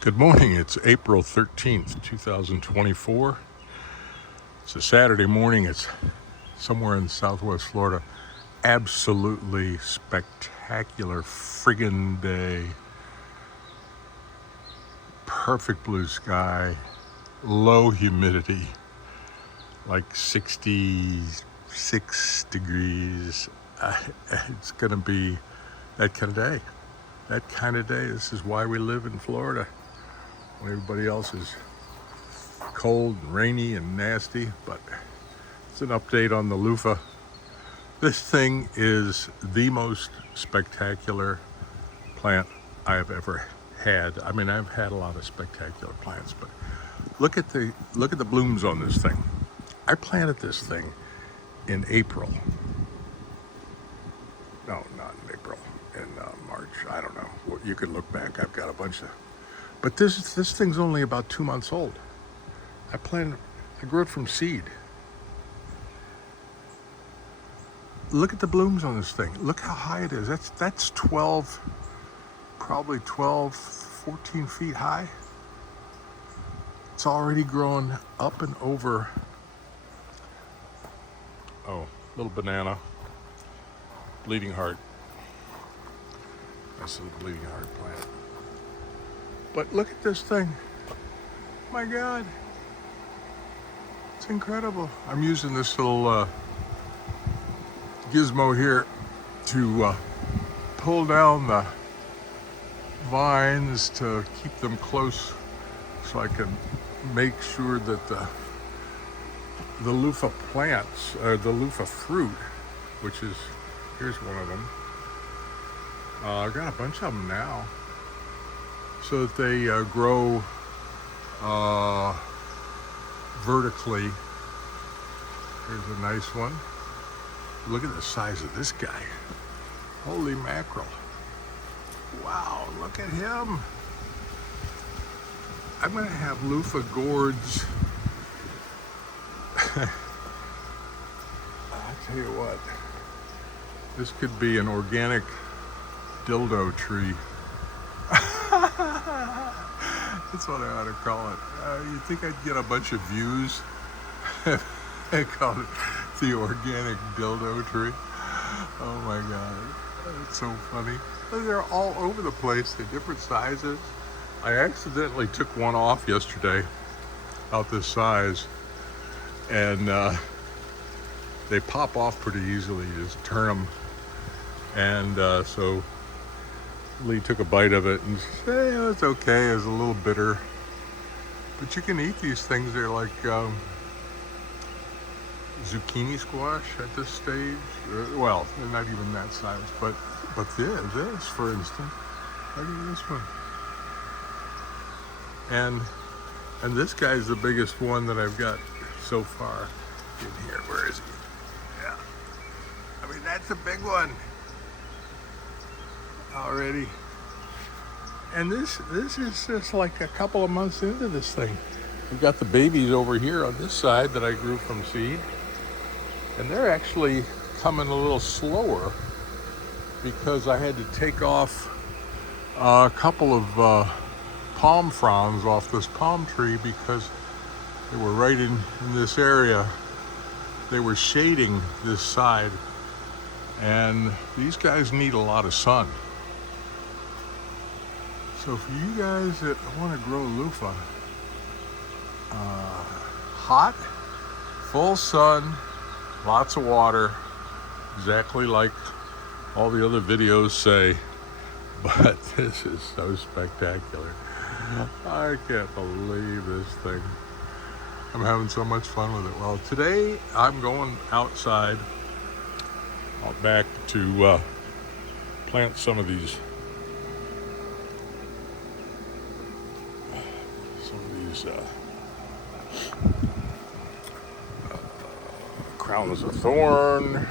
Good morning. It's April 13th, 2024. It's a Saturday morning. It's somewhere in Southwest Florida. Absolutely spectacular friggin' day. Perfect blue sky. Low humidity. Like 66 degrees. It's going to be that kind of day. That kind of day. This is why we live in Florida. When everybody else is cold and rainy and nasty, but it's an update on the Luffa. This thing is the most spectacular plant I have ever had. I mean, I've had a lot of spectacular plants, but look at the blooms on this thing. I planted this thing in April. No, not in April. In March. I don't know. You could look back. I've got a bunch of. But this thing's only about 2 months old. I grew it from seed. Look at the blooms on this thing. Look how high it is. That's 12, 14 feet high. It's already grown up and over. Oh, little banana. Bleeding heart. That's a bleeding heart plant. But look at this thing. My God. It's incredible. I'm using this little gizmo here to pull down the vines to keep them close so I can make sure that the Luffa plants, the Luffa fruit, which is, here's one of them. I've got a bunch of them now. So that they grow vertically. Here's a nice one. Look at the size of this guy. Holy mackerel. Wow, look at him. I'm going to have Luffa gourds. I'll tell you what. This could be an organic dildo tree. That's what I ought to call it. You think I'd get a bunch of views? I call it the organic dildo tree. Oh my God, it's so funny. They're all over the place. They're different sizes. I accidentally took one off yesterday, about this size, and they pop off pretty easily. You just turn them, and so Lee took a bite of it and said, yeah, it's okay. It's a little bitter. But you can eat these things. They're like zucchini squash at this stage. Well, they're not even that size. But this, for instance, look at this one. And this guy's the biggest one that I've got so far in here. Where is he? Yeah. I mean, that's a big one. Already. And this is just like a couple of months into this thing. We've got the babies over here on this side that I grew from seed, and they're actually coming a little slower because I had to take off a couple of palm fronds off this palm tree because they were right in this area. They were shading this side, and these guys need a lot of sun. So for you guys that want to grow Luffa, hot, full sun, lots of water, exactly like all the other videos say, but this is so spectacular. I can't believe this thing. I'm having so much fun with it. Well, today I'm going outside, out back to plant some of these crowns of thorn,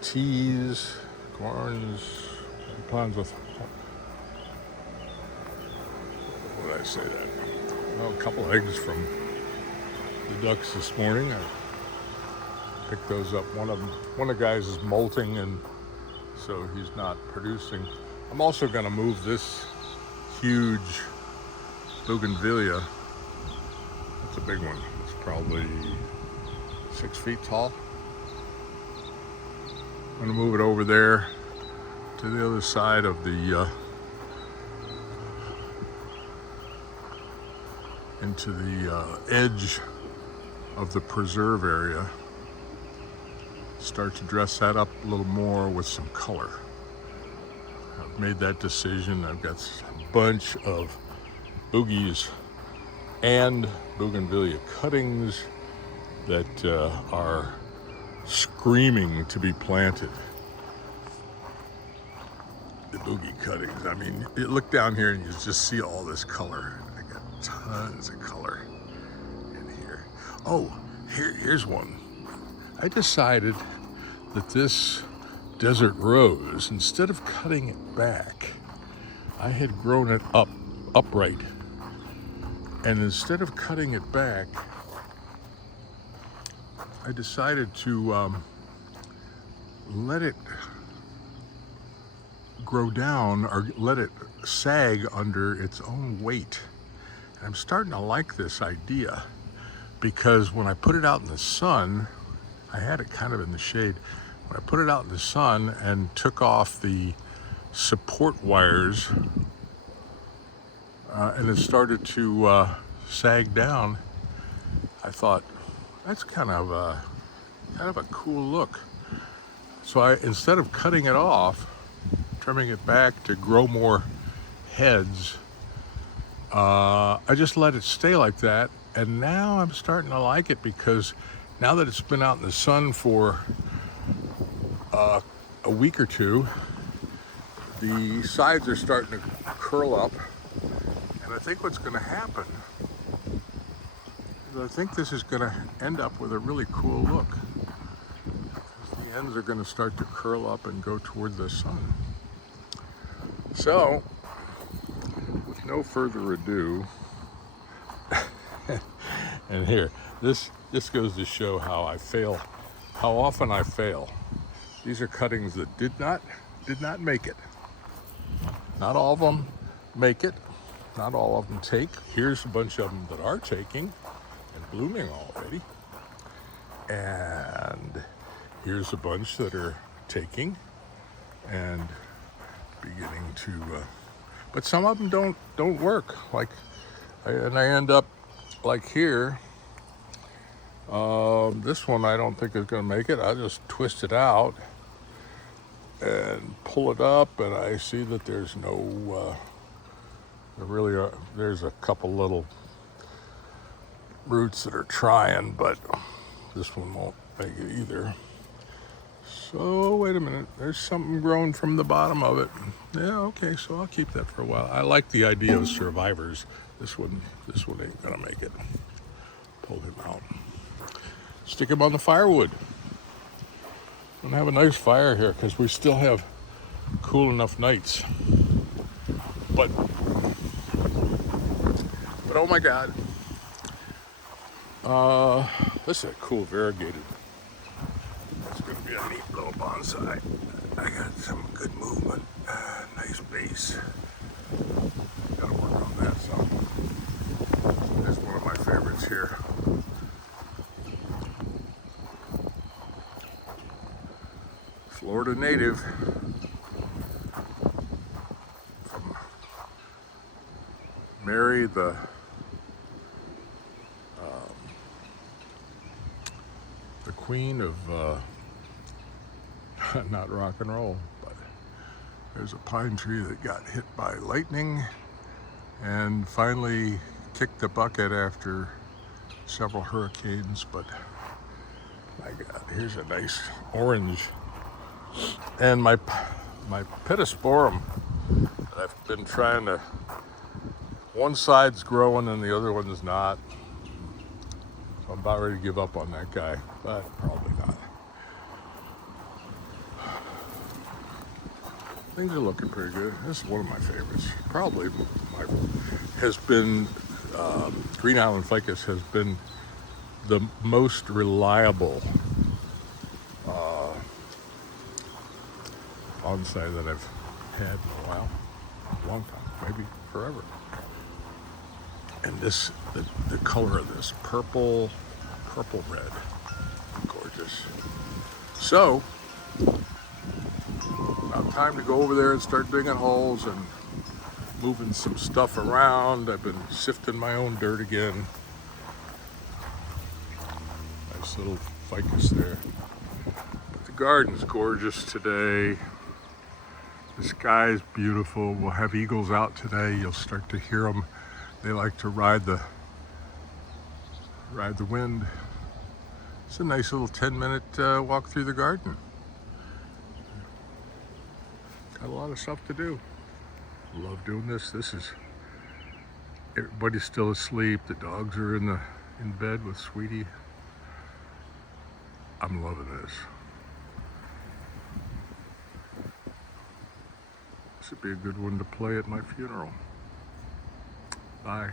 teas, corns, plants with. What did I say that? Well, a couple of eggs from the ducks this morning. I picked those up. One of the guys is molting and so he's not producing. I'm also going to move this huge bougainvillea. It's a big one. It's probably 6 feet tall. I'm going to move it over there to the other side of the into the edge of the preserve area. Start to dress that up a little more with some color. I've made that decision. I've got a bunch of boogies and bougainvillea cuttings that are screaming to be planted. The boogie cuttings. I mean, you look down here and you just see all this color. I got tons of color in here. Oh, here's one. I decided that this desert rose, instead of cutting it back, I had grown it upright. And instead of cutting it back, I decided to let it grow down, or let it sag under its own weight. And I'm starting to like this idea, because when I put it out in the sun, I had it kind of in the shade. When I put it out in the sun and took off the support wires, and it started to sag down, I thought, that's kind of a cool look. So instead of cutting it off, trimming it back to grow more heads, I just let it stay like that. And now I'm starting to like it, because now that it's been out in the sun for a week or two, the sides are starting to curl up. And I think what's going to happen is I think this is going to end up with a really cool look. The ends are going to start to curl up and go toward the sun. So, with no further ado, and here, this goes to show how often I fail. These are cuttings that did not make it. Not all of them make it. Not all of them take. Here's a bunch of them that are taking and blooming already. And here's a bunch that are taking and beginning to, but some of them don't work. And I end up like here. This one I don't think is going to make it. I just twist it out and pull it up, and I see that there's no. There's a couple little roots that are trying, but this one won't make it either. So wait a minute, there's something growing from the bottom of it. Yeah, okay, so I'll keep that for a while. I like the idea of survivors. This one ain't gonna make it. Pull him out. Stick him on the firewood. We're gonna have a nice fire here, because we still have cool enough nights. But oh my God. This is a cool variegated. It's gonna be a neat little bonsai. I got some good movement, nice base. Gotta work on that some. That's one of my favorites here. Florida native from Mary the queen of not rock and roll, but there's a pine tree that got hit by lightning and finally kicked the bucket after several hurricanes. But my God, here's a nice orange. And my pittosporum that I've been trying to, one side's growing and the other one's not. So I'm about ready to give up on that guy, but probably not. Things are looking pretty good. This is one of my favorites. Probably has been, Green Island ficus has been the most reliable bonsai that I've had in a while, a long time, maybe forever. And this, the color of this, purple red, gorgeous. So, now time to go over there and start digging holes and moving some stuff around. I've been sifting my own dirt again. Nice little ficus there. But the garden's gorgeous today. The sky's beautiful. We'll have eagles out today. You'll start to hear them. They like to ride the wind. It's a nice little 10-minute walk through the garden. Got a lot of stuff to do. Love doing this. Everybody's still asleep. The dogs are in bed with Sweetie. I'm loving this. This would be a good one to play at my funeral. Bye.